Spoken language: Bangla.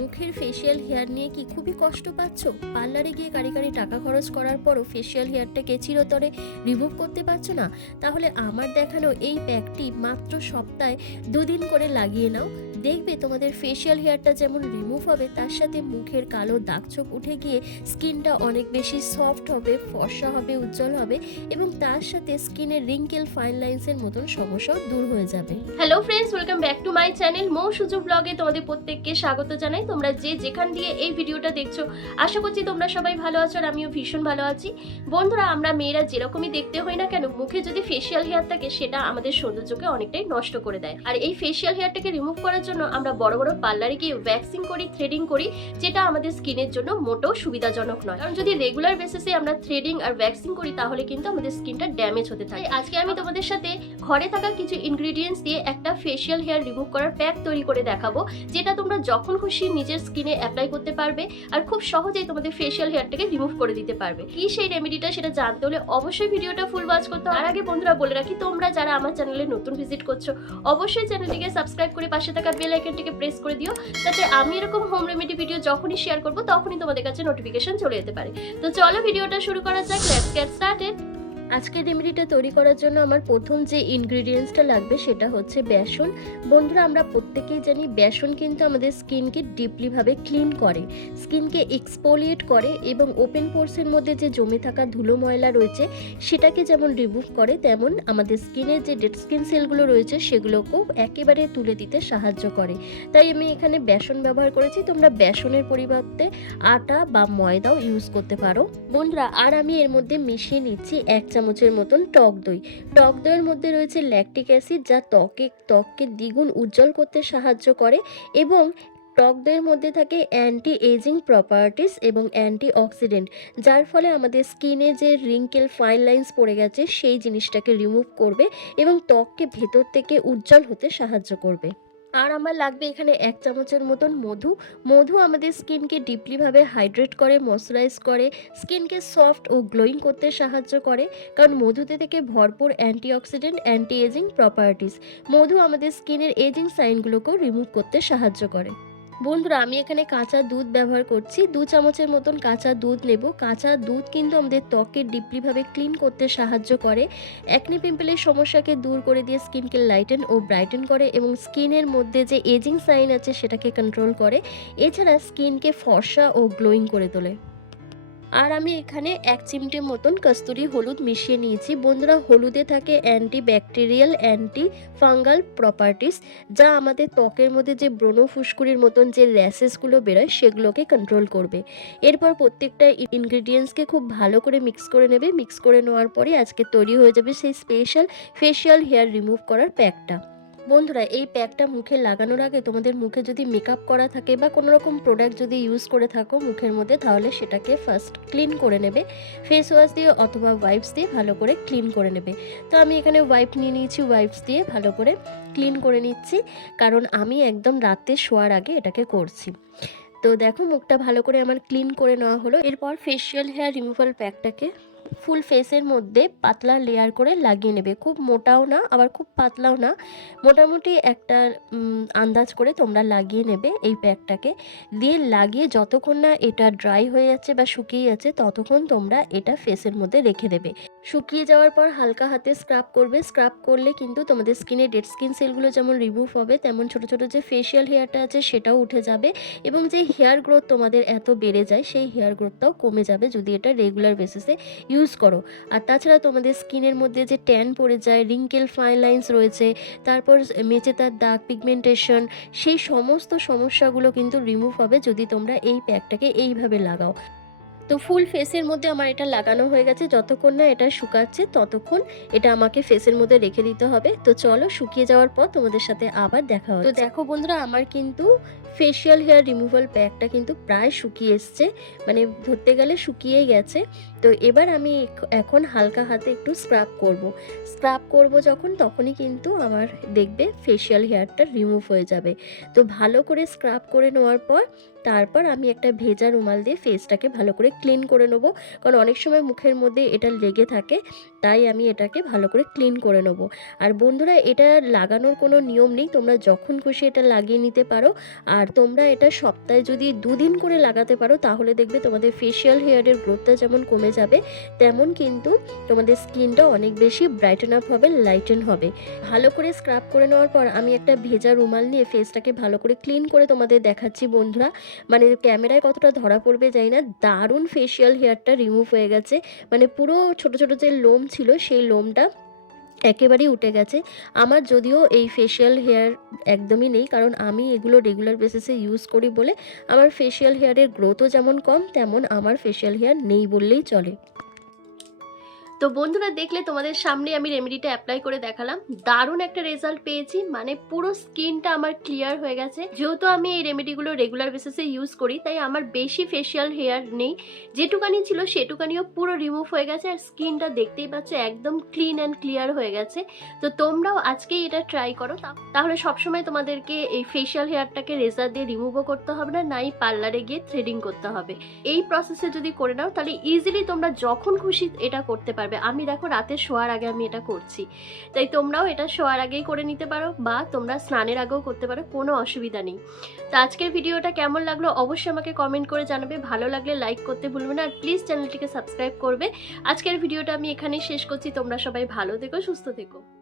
মুখের ফেসিয়াল হেয়ার নিয়ে কি খুবই কষ্ট পাচ্ছ? পার্লারে গিয়ে কারি কারি টাকা খরচ করার পরও ফেসিয়াল হেয়ারটাকে চিরতরে রিমুভ করতে পারছ না? তাহলে আমার দেখানো এই প্যাকটি মাত্র সপ্তাহে দুদিন করে লাগিয়ে নাও। দেখবে তোমাদের ফেসিয়াল হেয়ারটা যেমন রিমুভ হবে, তার সাথে মুখের কালো দাগছোপ উঠে গিয়ে স্কিনটা অনেক বেশি সফট হবে, ফর্সা হবে, উজ্জ্বল হবে এবং তার সাথে স্কিনের রিঙ্কেল ফাইন লাইন্সের মতন সমস্যাও দূর হয়ে যাবে। Hello friends welcome back to my channel Mou Suju ব্লগে তোমাদের প্রত্যেককে স্বাগত জানাই। তোমরা যে যেখান দিয়ে এই ভিডিওটা দেখছ, আশা করছি তোমরা সবাই ভালো আছো আর আমিও ভীষণ ভালো আছি। বন্ধুরা, আমরা মেয়েরা যেরকমই দেখতে হই না কেন, মুখে যদি ফেসিয়াল হেয়ার থাকে, সেটা আমাদের সৌন্দর্যকে অনেকটাই নষ্ট করে দেয়। আর এই ফেসিয়াল হেয়ারটাকে রিমুভ করার জন্য আমরা বড় বড় পার্লারে গিয়ে ভ্যাক্সিং করি থ্রেডিং করি, যেটা আমাদের স্কিনের জন্য মোটেও সুবিধাজনক নয়। কারণ যদি রেগুলার বেসিসে আমরা থ্রেডিং আর ভ্যাক্সিং করি, তাহলে কিন্তু আমাদের স্কিনটা ড্যামেজ হতে থাকে। আজকে আমি তোমাদের সাথে ঘরে থাকা কিছু ইনগ্রেডিয়েন্টস দিয়ে একটা ফেসিয়াল হেয়ার রিমুভ করার প্যাক তৈরি করে দেখাবো, যেটা তোমরা যখন খুশি নিজের স্কিনে অ্যাপ্লাই করতে পারবে আর খুব সহজেই তোমাদের ফেসিয়াল হেয়ারটাকে রিমুভ করে দিতে পারবে। কি সেই রেমেডিটা সেটা জানতে হলে অবশ্যই ভিডিওটা ফুল ওয়াচ করতে। আর আগে বন্ধুরা বলে রাখি, তোমরা যারা আমার চ্যানেলে নতুন ভিজিট করছ, অবশ্যই চ্যানেলটিকে সাবস্ক্রাইব করে পাশে থাকা বেল আইকনটিকে প্রেস করে দিও, যাতে আমি এরকম হোম রেমেডি ভিডিও যখনই শেয়ার করব, তখনই তোমাদের কাছে নোটিফিকেশন চলে যেতে পারে। তো চলো ভিডিওটা শুরু করা যাক লেটস গেট স্টার্টেড আজকের রেমেডিটা তৈরি করার জন্য আমার প্রথম যে ইনগ্রিডিয়েন্টসটা লাগবে সেটা হচ্ছে বেসন। বন্ধুরা, আমরা প্রত্যেকেই জানি বেসন কিন্তু আমাদের স্কিনকে ডিপলিভাবে ক্লিন করে, স্কিনকে এক্সপোলিয়েট করে এবং ওপেন পোর্সের মধ্যে যে জমে থাকা ধুলো ময়লা রয়েছে, সেটাকে যেমন রিমুভ করে, তেমন আমাদের স্কিনের যে ডেড স্কিন সেলগুলো রয়েছে, সেগুলোকেও একেবারে তুলে দিতে সাহায্য করে। তাই আমি এখানে বেসন ব্যবহার করেছি, তোমরা বেসনের পরিবর্তে আটা বা ময়দাও ইউজ করতে পারো। বন্ধুরা, আর আমি এর মধ্যে মিশিয়ে নিচ্ছি এক চামচের মতন টক দই। টক দইয়ের মধ্যে রয়েছে ল্যাকটিক অ্যাসিড যা ত্বকে, ত্বককে দ্বিগুণ উজ্জ্বল করতে সাহায্য করে এবং টক দইয়ের মধ্যে থাকে অ্যান্টি এজিং প্রপার্টিস এবং অ্যান্টি অক্সিডেন্ট যার ফলে আমাদের স্কিনে যে রিঙ্কেল ফাইন লাইন্স পড়ে গেছে, সেই জিনিসটাকে রিমুভ করবে এবং ত্বককে ভেতর থেকে উজ্জ্বল হতে সাহায্য করবে। আর আমার লাগবে এখানে এক চামচের মতন মধু। মধু আমাদের স্কিনকে ডিপলিভাবে হাইড্রেট করে ময়শ্চারাইজ করে, স্কিনকে সফট ও গ্লোয়িং করতে সাহায্য করে। কারণ মধুতে থেকে ভরপুর অ্যান্টিঅক্সিডেন্ট অ্যান্টি এজিং প্রপার্টিস মধু আমাদের স্কিনের এজিং সাইনগুলোকেও রিমুভ করতে সাহায্য করে। বন্ধুরা, আমি এখানে কাঁচা দুধ ব্যবহার করছি। দু চামচের মতন কাঁচা দুধ নেব। কাঁচা দুধ কিন্তু আমাদের ত্বকে ডিপলিভাবে ক্লিন করতে সাহায্য করে। একনি পিম্পলের সমস্যাকে দূর করে দিয়ে স্কিনকে লাইটেন ও ব্রাইটেন করে এবং স্কিনের মধ্যে যে এজিং সাইন আছে সেটাকে কন্ট্রোল করে। এছাড়া স্কিনকে ফর্সা ও গ্লোয়িং করে তোলে। আর আমি এখানে এক চিমটে মতন কস্তুরি হলুদ মিশিয়ে নিয়েছি। বন্ধুরা, হলুদে থাকে antibacterial antifungal properties যা আমাদের ত্বকের মধ্যে যে ব্রণ ফুসকুড়ির মতন যে র্যাসেসগুলো বেরোয়, সেগুলোকে কন্ট্রোল করবে। এরপর প্রত্যেকটা ইনগ্রিডিয়েন্টসকে খুব ভালো করে মিক্স করে নেবে। মিক্স করে নেওয়ার পরে আজকে তৈরি হয়ে যাবে সেই স্পেশাল ফেশিয়াল হেয়ার রিমুভ করার প্যাকটা বন্ধুরা, এই প্যাকটা মুখে লাগানোর আগে তোমাদের মুখে যদি মেকআপ করা থাকে বা কোনো রকম প্রোডাক্ট যদি ইউজ করে থাকো মুখের মধ্যে, তাহলে সেটাকে ফার্স্ট ক্লিন করে নেবে। ফেস ওয়াশ দিয়ে অথবা ওয়াইপস দিয়ে ভালো করে ক্লিন করে নেবে। তো আমি এখানে ওয়াইপ নিয়ে নিয়েছি ওয়াইপস দিয়ে ভালো করে ক্লিন করে নিচ্ছি। কারণ আমি একদম রাতে শোয়ার আগে এটাকে করছি। তো দেখো, মুখটা ভালো করে আমার ক্লিন করে নেওয়া হলো। এরপর ফেশিয়াল হেয়ার রিমুভাল প্যাকটাকে ফুল ফেসের মধ্যে পাতলা লেয়ার করে লাগিয়ে নেবে। খুব মোটাও না, আবার খুব পাতলাও না। মোটামুটি একটা আন্দাজ করে তোমরা লাগিয়ে নেবে এই প্যাকটাকে। দিয়ে লাগিয়ে যতক্ষণ না এটা ড্রাই হয়ে যাচ্ছে বা শুকিয়ে যাচ্ছে, ততক্ষণ তোমরা এটা ফেসের মধ্যে রেখে দেবে। শুকিয়ে যাওয়ার পর হালকা হাতে স্ক্রাব করবে। স্ক্রাব করলে কিন্তু তোমাদের স্কিনে ডেড স্কিন সেলগুলো যেমন রিমুভ হবে, তেমন ছোট ছোট যে ফেশিয়াল হেয়ারটা আছে সেটাও উঠে যাবে এবং যে হেয়ার গ্রোথ তোমাদের এত বেড়ে যায়, সেই হেয়ার গ্রোথটাও কমে যাবে যদি এটা রেগুলার বেসিসে ইউজ করো। আর তাছাড়া তোমাদের স্কিনের মধ্যে যে ট্যান পড়ে যায় রিঙ্কেল ফাইন লাইন্স রয়েছে, তারপর মেচে তার দাগ পিগমেন্টেশন সেই সমস্ত সমস্যাগুলো কিন্তু রিমুভ হবে যদি তোমরা এই প্যাকটাকে এইভাবে লাগাও। তো ফুল ফেসের মধ্যে আমার এটা লাগানো হয়ে গেছে। যতক্ষণ না এটা শুকাচ্ছে, ততক্ষণ এটা আমাকে ফেসের মধ্যে রেখে দিতে হবে। তো চলো শুকিয়ে যাওয়ার পর তোমাদের সাথে আবার দেখা হবে তো দেখো বন্ধুরা, আমার কিন্তু ফেশিয়াল হেয়ার রিমুভাল প্যাকটা কিন্তু প্রায় শুকিয়ে এসছে। মানে ধরতে গেলে শুকিয়ে গেছে। তো এবার আমি এখন হালকা হাতে একটু স্ক্রাব করব। স্ক্রাব করব যখন, তখনই কিন্তু আমার দেখবে ফেশিয়াল হেয়ারটা রিমুভ হয়ে যাবে। তো ভালো করে স্ক্রাব করে নেওয়ার পর, তারপর আমি একটা ভেজা রুমাল দিয়ে ফেসটাকে ভালো করে ক্লিন করে নেব। কারণ অনেক সময় মুখের মধ্যে এটা লেগে থাকে, তাই আমি এটাকে ভালো করে ক্লিন করে নেব। আর বন্ধুরা, এটা লাগানোর কোনো নিয়ম নেই, তোমরা যখন খুশি এটা লাগিয়ে নিতে পারো। আর তোমরা এটা সপ্তাহে যদি দুদিন করে লাগাতে পারো, তাহলে দেখবে তোমাদের ফেশিয়াল হেয়ারের গ্রোথটা যেমন কমে যাবে, তেমন কিন্তু তোমাদের স্কিনটা অনেক বেশি ব্রাইটেন আপ হবে লাইটেন হবে। ভালো করে স্ক্রাব করে নেওয়ার পর আমি একটা ভেজা রুমাল নিয়ে ফেসটাকে ভালো করে ক্লিন করে তোমাদের দেখাচ্ছি বন্ধুরা। মানে ক্যামেরায় কতটা ধরা পড়বে যাই না, দারুণ ফেশিয়াল হেয়ারটা রিমুভ হয়ে গেছে। মানে পুরো ছোট ছোট যে লোম ছিল, সেই লোমটা একেবারেই উঠে গেছে। আমার যদিও এই ফেশিয়াল হেয়ার একদমই নেই, কারণ আমি এগুলো রেগুলার বেসিসে ইউজ করি বলে আমার ফেশিয়াল হেয়ারের গ্রোথও যেমন কম, তেমন আমার ফেশিয়াল হেয়ার নেই বললেই চলে। তো বন্ধুরা, দেখলে তোমাদের সামনে আমি রেমেডিটা অ্যাপ্লাই করে দেখালাম। দারুণ একটা রেজাল্ট পেয়েছি মানে পুরো স্কিনটা আমার ক্লিয়ার হয়ে গেছে। যেহেতু আমি এই রেমেডিগুলো রেগুলার বেসিসে ইউজ করি, তাই আমার বেশি ফেশিয়াল হেয়ার নেই। যেটুকানি ছিল সেটুকানিও পুরো রিমুভ হয়ে গেছে আর স্কিনটা দেখতেই পাচ্ছ একদম ক্লিন অ্যান্ড ক্লিয়ার হয়ে গেছে। তো তোমরাও আজকেই এটা ট্রাই করো। তাহলে সবসময় তোমাদেরকে এই ফেশিয়াল হেয়ারটাকে রেজার দিয়ে রিমুভও করতে হবে না নাই পার্লারে গিয়ে থ্রেডিং করতে হবে। এই প্রসেসে যদি করে নাও, তাহলে ইজিলি তোমরা যখন খুশি এটা করতে পারবে। আমি দেখো রাতে শোয়ার আগে আমি এটা করছি। তাই তোমরাও এটা শোয়ার আগেই করে নিতে পারো বা তোমরা স্নানের আগেও করতে পারো, কোনো অসুবিধা নেই। তো আজকের ভিডিওটা কেমন লাগল অবশ্যই আমাকে কমেন্ট করে জানাবে। ভালো লাগলে লাইক করতে ভুলবে না আর প্লিজ চ্যানেলটিকে সাবস্ক্রাইব করবে। আজকের ভিডিওটা আমি এখানেই শেষ করছি। তোমরা সবাই ভালো থেকো, সুস্থ থেকো।